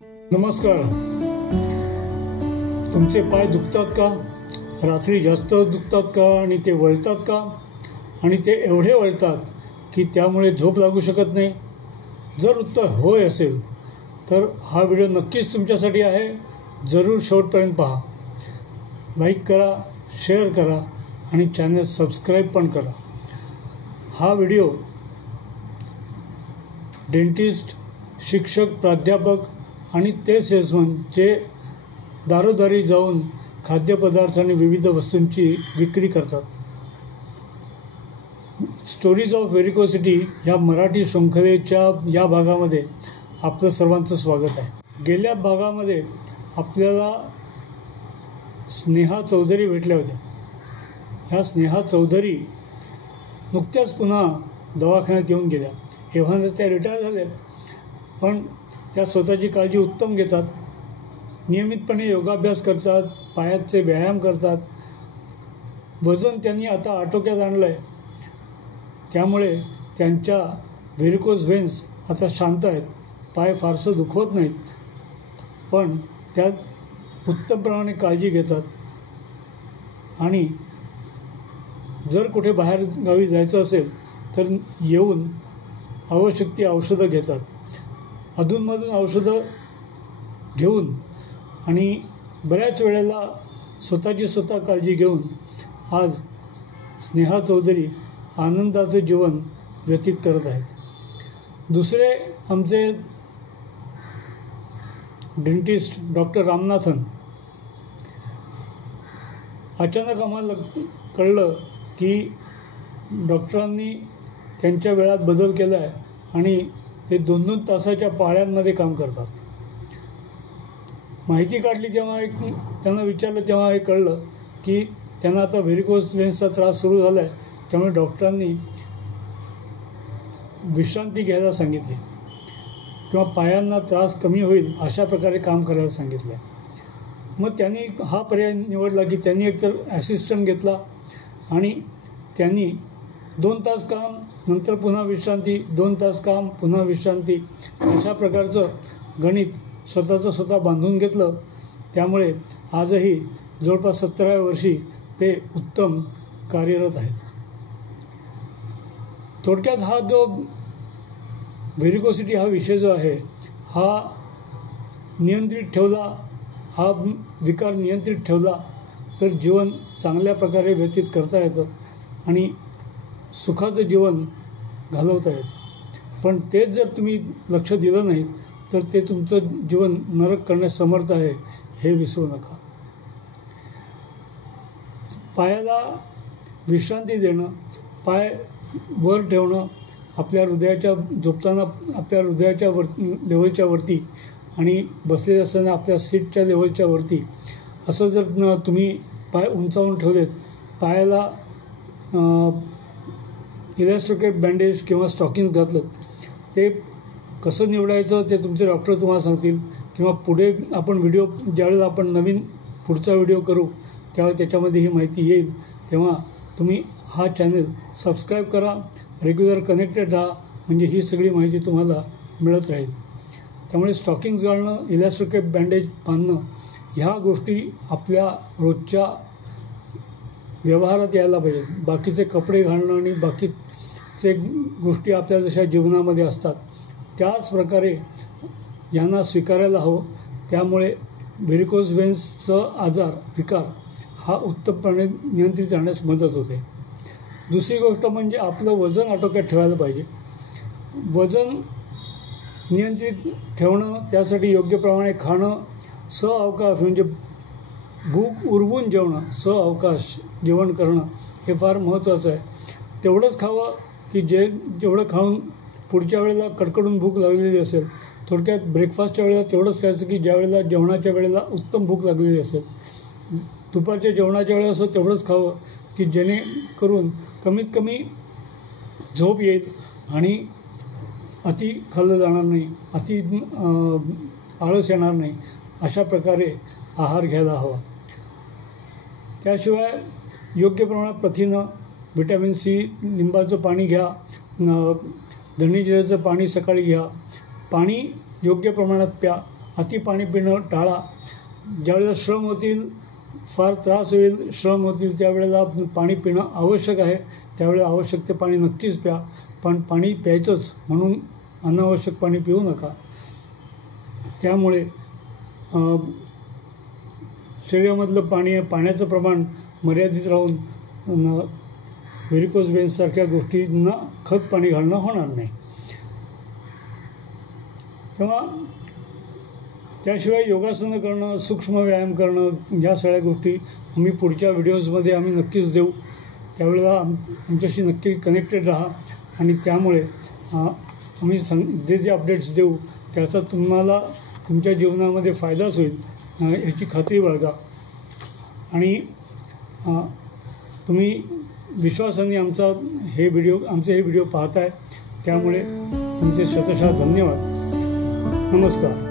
नमस्कार. तुमचे पाय दुखतात का? रात्री जास्त दुखतात का? आणि ते वळतात का? आणि ते एवढे वळतात की त्यामुळे झोप लागू शकत नाही? जर उत्तर होय असेल तर हा व्हिडिओ नक्कीच तुमच्यासाठी आहे. जरूर शेवटपर्यंत पहा. लाईक करा, शेअर करा आणि चॅनल सबस्क्राईब पण करा. हा व्हिडिओ डेंटिस्ट, शिक्षक, प्राध्यापक आणि ते सेल्समन जे दारोदारी जाऊन खाद्यपदार्थ आणि विविध वस्तूंची विक्री करतात. स्टोरीज ऑफ व्हेरिकोसिटी ह्या मराठी शृंखलेच्या या भागामध्ये आपलं सर्वांचं स्वागत आहे. गेल्या भागामध्ये आपल्याला स्नेहा चौधरी भेटल्या होत्या. ह्या स्नेहा चौधरी नुकत्याच पुन्हा दवाखान्यात येऊन गेल्या. एव्हा त्या रिटायर झाल्यात, पण त्या स्वतःची काळजी उत्तम घेतात. नियमितपणे योगाभ्यास करतात, पायाचे व्यायाम करतात. वजन त्यांनी आता आटोक्यात आणलं आहे, त्यामुळे त्यांच्या व्हेरिकोज व्हेन्स आता शांत आहेत. पाय फारसं दुखवत नाहीत, पण त्यात उत्तमप्रमाणे काळजी घेतात. आणि जर कुठे बाहेर गावी जायचं असेल तर येऊन आवश्यक ती औषधं घेतात. अधूनमधून औषधं घेऊन आणि बऱ्याच वेळेला स्वतःची स्वतः काळजी घेऊन आज स्नेहा चौधरी आनंदाचं जीवन व्यतीत करत आहेत. दुसरे आमचे डेंटिस्ट डॉक्टर रामनाथन. अचानक आम्हाला कळलं की डॉक्टरांनी त्यांच्या वेळात बदल केला आहे आणि ते 2-2 तासाच्या पाळ्यांमध्ये काम करतात. माहिती काढली तेव्हा त्यांना विचारलं तेव्हा हे कळलं की त्यांना आता व्हेरिकोज व्हेन्सचा त्रास सुरू झाला आहे. त्यामुळे डॉक्टरांनी विश्रांती घ्यायला सांगितली किंवा पायांना त्रास कमी होईल अशा प्रकारे काम करायला सांगितलं. मग त्यांनी हा पर्याय निवडला की त्यांनी एकतर ॲसिस्टंट घेतला आणि त्यांनी 2 तास काम, नंतर पुन्हा विश्रांती, 2 तास काम, पुन्हा विश्रांती, अशा प्रकारचं गणित स्वतःचं स्वतः बांधून घेतलं. त्यामुळे आजही जवळपास 17व्या वर्षी ते उत्तम कार्यरत आहेत. थोडक्यात हा जो व्हेरिकोसिटी हा विषय जो आहे हा नियंत्रित ठेवला, हा विकार नियंत्रित ठेवला तर जीवन चांगल्या प्रकारे व्यतीत करता येतं आणि सुखाचं जीवन घालवता येतं. पण तेच जर तुम्ही लक्ष दिलं नाही तर ते तुमचं जीवन नरक करण्यास समर्थ आहे, हे विसरू नका. पायाला विश्रांती देणं, पाय वर ठेवणं, आपल्या हृदयाच्या झोपताना आपल्या हृदयाच्या लेवलच्या वरती आणि बसलेले असताना आपल्या सीटच्या लेवलच्या वरती, असं जर तुम्ही पाय उंचावून ठेवलेत, पायाला इलॅस्टिकेट बँडेज किंवा स्टॉकिंग्स घातलं, ते कसं निवडायचं ते तुमचे डॉक्टर तुम्हाला सांगतील. किंवा पुढे आपण व्हिडिओ ज्यावेळेला आपण नवीन पुढचा व्हिडिओ करू त्यावेळेला त्याच्यामध्ये ही माहिती येईल. तेव्हा तुम्ही हा चॅनल सबस्क्राईब करा, रेग्युलर कनेक्टेड राहा, म्हणजे ही सगळी माहिती तुम्हाला मिळत राहील. त्यामुळे स्टॉकिंग्स घालणं, इलॅस्टिकेट बँडेज बांधणं ह्या गोष्टी आपल्या रोजच्या व्यवहारात यायला पाहिजेत. बाकीचे कपडे घालणं आणि बाकीचे गोष्टी आपल्या जशा जीवनामध्ये असतात त्याच प्रकारे यांना स्वीकारायला हवं. त्यामुळे व्हेरिकोज व्हेन्सचं आजार, विकार हा उत्तमपणे नियंत्रित राहण्यास मदत होते. दुसरी गोष्ट म्हणजे आपलं वजन आटोक्यात ठेवायला पाहिजे. वजन नियंत्रित ठेवणं, त्यासाठी योग्य प्रमाणे खाणं, अवकाश म्हणजे भूक उरवून जेवणं, अवकाश जेवण करणं हे फार महत्त्वाचं आहे. तेवढंच खावं की जेवढं खाऊन पुढच्या वेळेला कडकडून भूक लागलेली असेल. थोडक्यात ब्रेकफास्टच्या वेळेला तेवढंच खायचं की ज्या वेळेला जेवणाच्या वेळेला उत्तम भूक लागलेली असेल. दुपारच्या जेवणाच्या वेळेला असं तेवढंच खावं की जेणेकरून कमीत कमी झोप येईल आणि अति खाल्लं जाणार नाही, अति आळस येणार नाही, अशा प्रकारे आहार घ्यायला हवा. त्याशिवाय योग्य प्रमाणात प्रथिनं, व्हिटॅमिन सी, लिंबाचं पाणी घ्या, धणे जिऱ्याचं पाणी सकाळी घ्या. पाणी योग्य प्रमाणात प्या. अति पाणी पिणं टाळा. ज्यावेळेला श्रम होतील, फार त्रास होईल, श्रम होतील, त्यावेळेला पाणी पिणं आवश्यक आहे. त्यावेळेला आवश्यक ते पाणी नक्कीच प्या, पण पाणी प्यायचंच म्हणून अनावश्यक पाणी पिऊ नका. त्यामुळे शरीरामधलं पाण्याचं प्रमाण मर्यादित राहून व्हेरिकोज वेन्ससारख्या गोष्टींना खत पाणी घालणं होणार नाही. तेव्हा त्याशिवाय योगासनं करणं, सूक्ष्म व्यायाम करणं, या सगळ्या गोष्टी आम्ही पुढच्या व्हिडिओजमध्ये आम्ही नक्कीच देऊ. त्यावेळेला आमच्याशी नक्की कनेक्टेड राहा आणि त्यामुळे आम्ही जे अपडेट्स देऊ त्याचा तुम्हाला तुमच्या जीवनामध्ये फायदाच होईल याची खात्री बाळगा. आणि तुम्ही विश्वासाने आमचे हे व्हिडिओ पाहताय, त्यामुळे तुमचे शतशः धन्यवाद. नमस्कार.